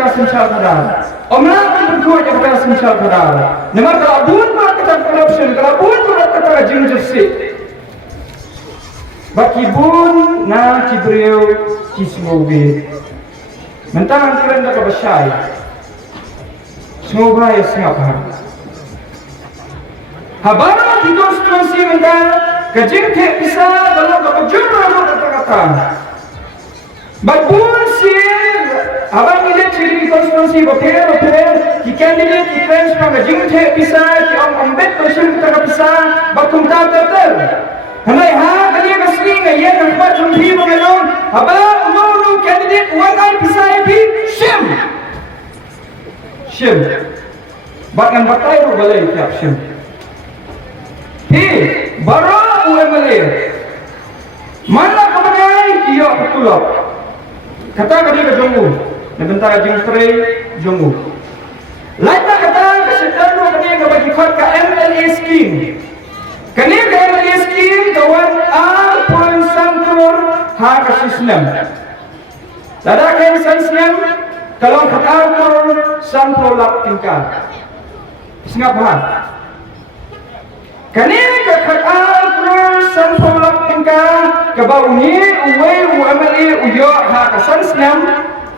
kata sensial kadar. Omlah berkuat kata sensial kadar. Nama kalau buat kata corruption, kalau buat kata jinjasi. Baki bun na kibreu kismobe. Mentang keren dak besyai. Semoga ya singapar. Habara di konstitusi mentang kajing te bisa kalau kepejur kata-kata. Babun sih, abang ini ciri konstitusi bopel, ki candidate ki friends pang jing the bisa, ki om bet person kita bisa, bakum tahu terter. Hamai ha kali kasih ni, ya nampak jumpi mengelon, abang no candidate wangai bisa ipi, shim. Bahkan batai tu boleh tiap shim. Baru UMLA, mana kemenai dia betulap. Kata dia ke Jonggu, sebentar jeng tray Jonggu. Lainnya kata kesedaran dia ke bagi kot ke MLA scheme. Kini ke MLA scheme kawan R.1 crore ha ke sistem. Lada ke sistem kalau kata crore 1 lakh tingkat. Singapura. Kini ke kata crore 1 lakh tingkat. Kebau ni uwe UMLA uyo ha kasan senam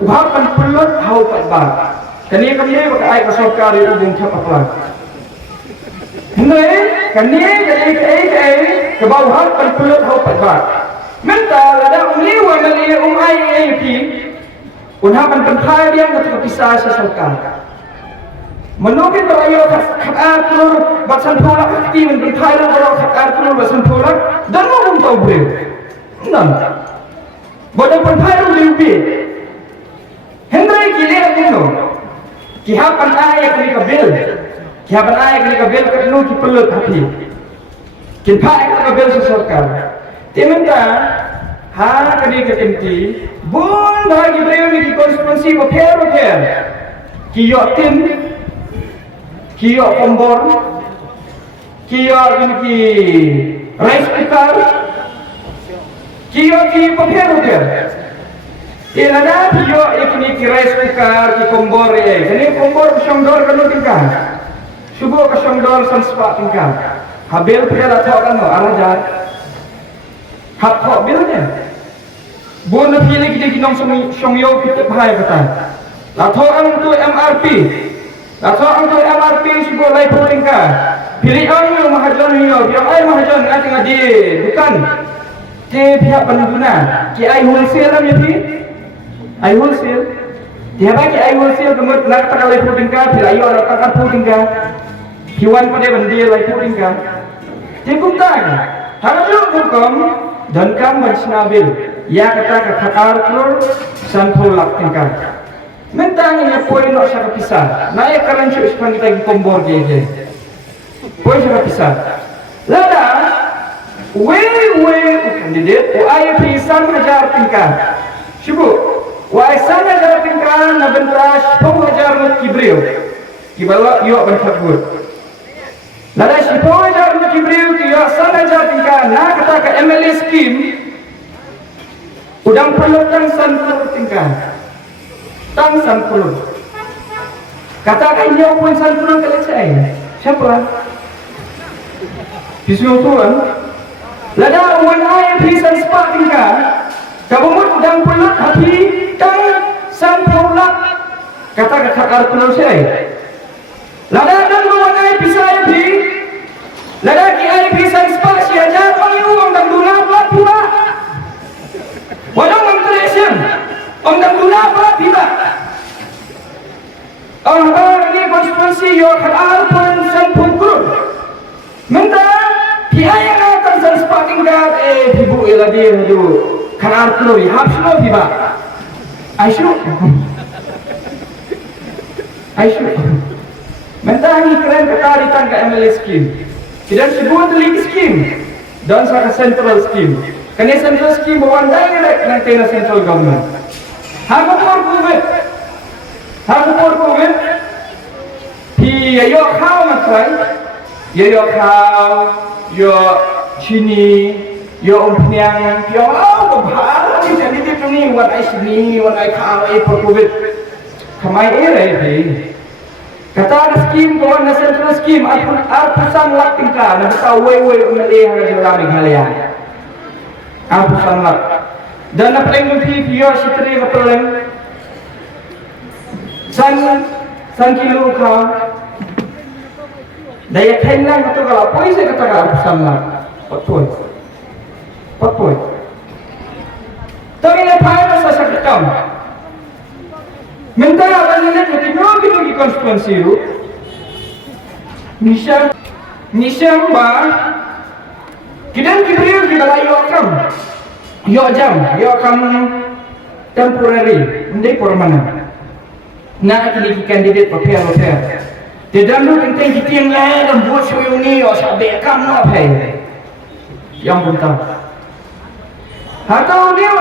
uhapan pulut hau patbar. Kani baka ai kasokari ubung capaplan. Hendai kani kebau uhapan pulut hau patbar. Mental ada uli UMLA ai AP uhapan penthai yang ketika pisah sesokar. Menukir berayo kata telur bacan pulak hati menpenthai dan kata telur bacan pulak dan mau tahu beliau. Enam. Bodoh penthai lebih. Hendai kini aku kihapan ayat ni kabil, kihapan ayat ni kabil kerana ki pelut hati. Kinpa ayat kabil sesorkar. Timinta ha kini ketimti bun bagi beliau ni konstitusi bopel. Kiyok tim, kiyok kombor, kiyok ini ki rice cooker. Kiyo ki pokher. Ilana kiyo ikni ki rice cooker ki kombor ye. Kini kombor songdor kanu tingkah. Subuh ke songdor sanspa tingkah. Habil pera thok kanu arajar. Hak thok bilnya. Bon pilih kita kinong songyo kita bahaya kata. La thok ang tu MRP. La thok ang tu MRP subuh lai tingkah. Pilih ang mahajon hiyo. Biar ai mahajon ngati ngadi bukan. Ke pihak pengguna, ke ai wholesale lah ni, ai wholesale. Dia bagi ai wholesale kemudian nak tak lagi putingka, bila ayo orang tak putingka, kiwan pada bandir lagi putingka. Dia pun tak, harap hukum dan kam bersnabil. Ya kata kakar klor sanpul lak tingka. Mentang ini poin nak saya pisah. Naik kerana cuci sepanjang kita kombor je. Poin saya pisah. Lada. Candidate UIP 1,000 tingkat. Syubu, UIP 1,000 tingkat na bentras 10,000 kibril. Kibawa yo bentak good. Nada 10,000 kibril yo 1,000 tingkat na kata ke MLA scheme. Udang perlu tang 1 tingkat. Tang 1. Kata kanya pun 1 kali saya. Siapa? Bismillah Tuhan. Lada UNI pisan spa tingkah. Kabumut udang pulut hati tang sanpulak. Kata artikel saya. Lada dan UNI pisai pi. Lada ki ai pisan spa siaja paliu dan guna pula pula. Wadang mentresen. Dan guna pula pula. Ini konstitusi yo khal pun sanpulkur. Mentang Pihak yang akan serspating kat ibu iladir itu kanar teluri hapsno tiba. Aisyuk. Mentangi keren ketarikan ke MLA scheme. Tidak sebuah telik scheme dan saka central scheme. Kena central scheme bawa direct nanti na central government. Hampir COVID. Yo kau macam, yo kau. Yo sini, yo umpiang, yo bahar ni jadi dia ni, what I sini, what I kau, COVID. Kamai ere kata ada skim kawan na central skim arpusan lak tingka na beta wei umeli harga jela Meghalaya arpusan lak dan na paling mungkin vio sitri na paling san kilo ka daya kain lang kata kalau poin saya kata arpusan lak patpoy tapi na paano sa sakitang minta apa ni nak bagi konstituensi itu Nisam ba kidan kibriu kita yo kam temporary hindi permanent na kini candidate papier tidak lu penting kita yang lain dan buat show ini o sabe kam no pay yang bunta atau dia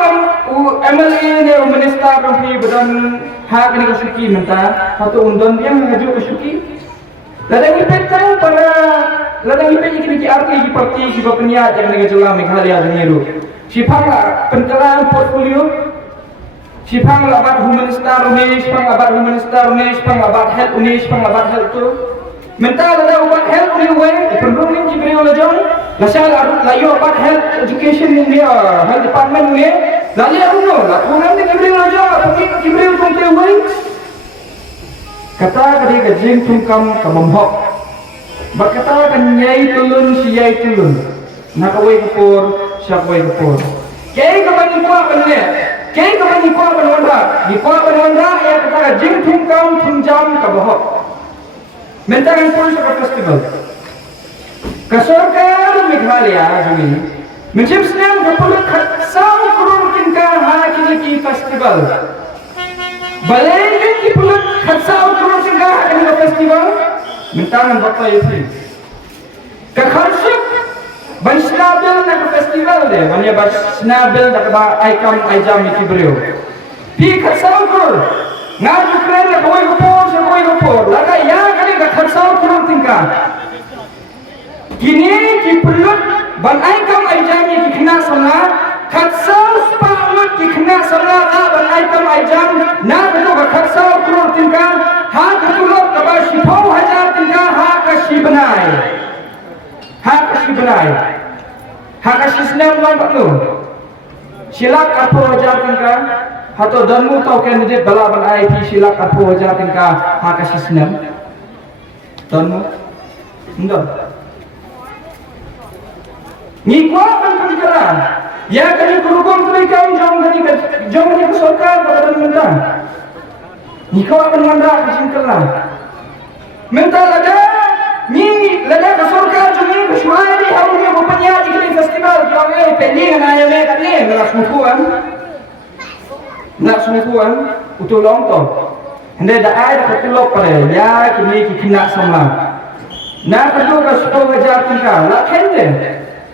MLA ni minister rampi badan hak ni kesuki minta atau undang dia mengajuk kesuki ladang ipet tahu para ladang ipet ini arti di parti di bapenya yang negara jela Meghalaya Juniru sipang pentelan portfolio sipang labat minister unis sipang labat health unis sipang labat health tu minta ladang labat health unis we penduduk ni beri oleh jong lasal layo labat health education ni dia health department ni lalu aruno lah orang ni beri oleh jong pergi beri untuk we kata kadi gajing tungkam kamamhok berkata kan nyai tulun si yai tulun nakawai kupur syakwai kupur kaya kabani kuah penwanda ya kata gajing tungkam tunjam kabahok mentangan pun sa festival kasorkar Meghalaya jumi mencip senang kapulut sang kurung tingka hakini ki festival balai ki pulut khatsau kurung tingka hakini festival mentangan bakta yesi kakharsuk ban snabil na festival de manya ba snabil na ba aikam aijam ki brio pi khatsau kur ngaju kren na koi gopor laga ya kali khatsau kurung tingka kini ki pulut ban aikam aijam ki kena sama khatsau spalut ki kena sama ban aikam aijam na betul khatsau kurung tingka ha betul ka ba shipau hajar tingka ha ka shibenai ha ka shisnam man baklu silak apo hajar tingka atau danmu tau candidate bala ban IP silak apo hajar tingka ha ka shisnam danmu enggak ngikwa kan pembicaraan ya kami kurukun mereka jom ni kesorkan pada minta ngikwa kan manda kesingkelan minta lada kesorkan jom ni kesuai ni harunya bapanya di festival jom pending na ya kat ni nak sumukuan utulong to hindi daay katulok pare ya kini kina sama na kadua ka jatin ka la kende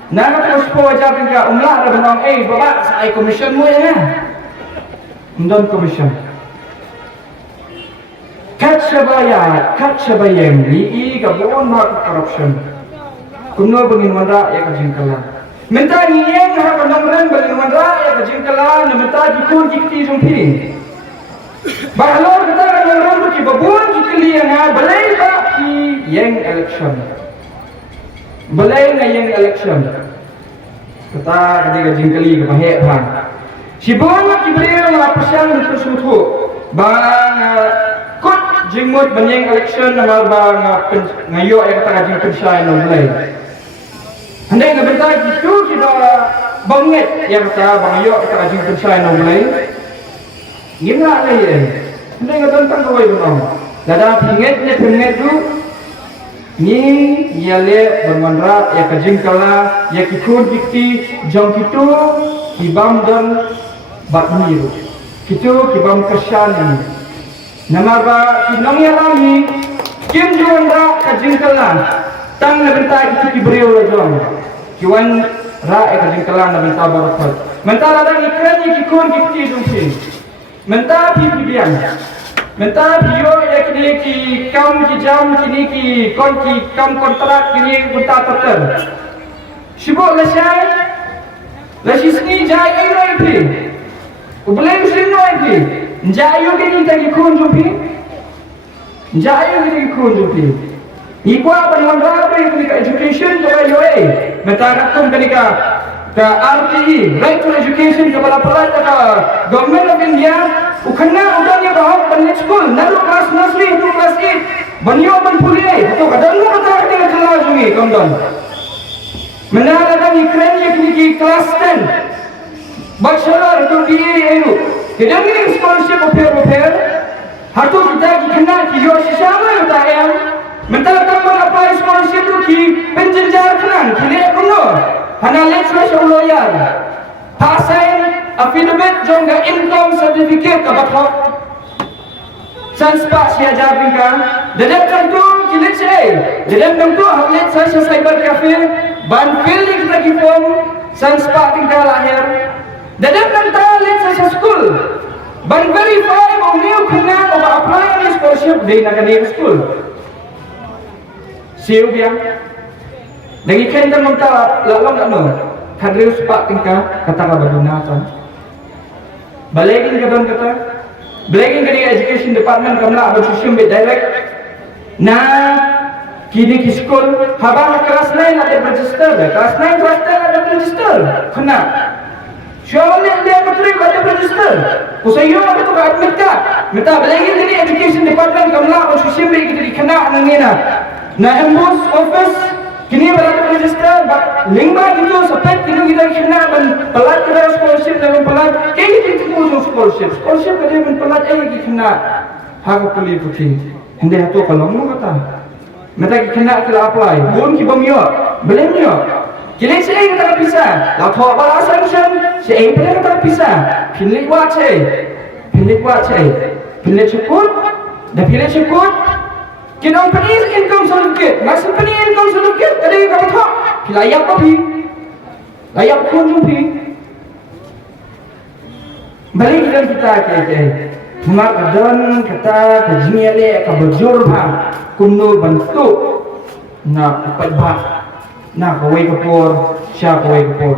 na ka jatin ka umla ra banang baba sa ay commission mo yan undon commission kat sabayang ni ka buon na corruption kuno bangin wanda ya kajingkala minta niyeng ha kanamren bangin wanda ya kajingkala na minta dikun kikti jumpi bahalor kata kanamren ki babun kikli nga balay ba ki yang election balay na yang election kata ketika jingkali ke pahe bang sibon ki beliau lapasan untuk sutu bang kut jingmut banyeng election nama bang ngayo yang kata jingkali saya no balay handai na bentar gitu kita banget yang kata bang ngayo kata jingkali saya no balay gimana lagi handai na tentang kawai benar dada pinget tu ni yale bermandra ya kajingkala ya kikun dikti jong kitu kibam dan batmiru kitu kibam kesyani namaba kinong yarami kim juandra kajingkala tang nabenta kitu kibrio jong kiwan ra ya kajingkala nabenta barakat mentala dang ikran ya kikun dikti jongsi menta pipian menta bio ya kini ki kam ki jam kini ki kam kontrak kini bunta terter sibuk lesai lesi sini jai ai pi ubeleng sin no pi Jayo kita ikut jupi. Jayo kita ikut jupi. Ikwa panuan rapi ketika education kepada UA. Mentarakkan ketika ke RTE, Right to Education kepada pelajar ke Government of India. Ukana udahnya bahwa pendek school, nalu kelas nursery itu kelas 8. Banyo berpuliai, itu kadang kata kita kelas ini, kawan-kawan. Menarakan Ukraine yang kini kelas 10. Bachelor atau BA itu. Kita ini scholarship paper. Hatu kita kena kiyo sisama yang tak yang. Mentarakan apply scholarship itu ki penjenjar kenan, kini kuno. Hana let's say lawyer. Pasain affidavit jongga income certificate ka bathok. Sans pas sia jabinga. Dedem tentu kilit say. Dedem tentu hamlet sa cyber cafe. Ban pilih kita ki form sans pas tinggal lahir. Dedem tentu let's sa school. Ban verify mau new kena mau apply ni scholarship di nagani school. Siu biang. Lagi kena mentala lalam tak no. Kadriu sepak tingkah kata baduna kan. Balikin ke kata. Balikin ke education department kamla bersusun be direct. Kini ki school haba kelas 9 ada register. Kelas 9 kelas 10 ada register. Kena. Syawalnya dia betul ada register. Kusayo apa tu admit ka. Minta balikin ke education department kamla bersusun be kita dikena nangina. Embus office kini berada register, lingba itu sepet kita kena dan pelat kita scholarship dengan pelat, kayak gitu itu scholarship kerja dengan pelat kita kena hak pilih putih. Hendak tu kalau mau kata, mereka kena kita apply, pun kita mio, belum mio. Kini saya kita bisa, lalu thok bala sanction, saya pun kita bisa. Pilih cukup, dah pilih cukup. Kita punya income certificate, masih punya income certificate, ada yang kata tak, layak tapi, layak pun jumpi. Balik kita ke, mak dan kata kejian le, kabujur bah, kuno bentuk, nak upat bah, nak kawai kapur, siapa kawai kapur.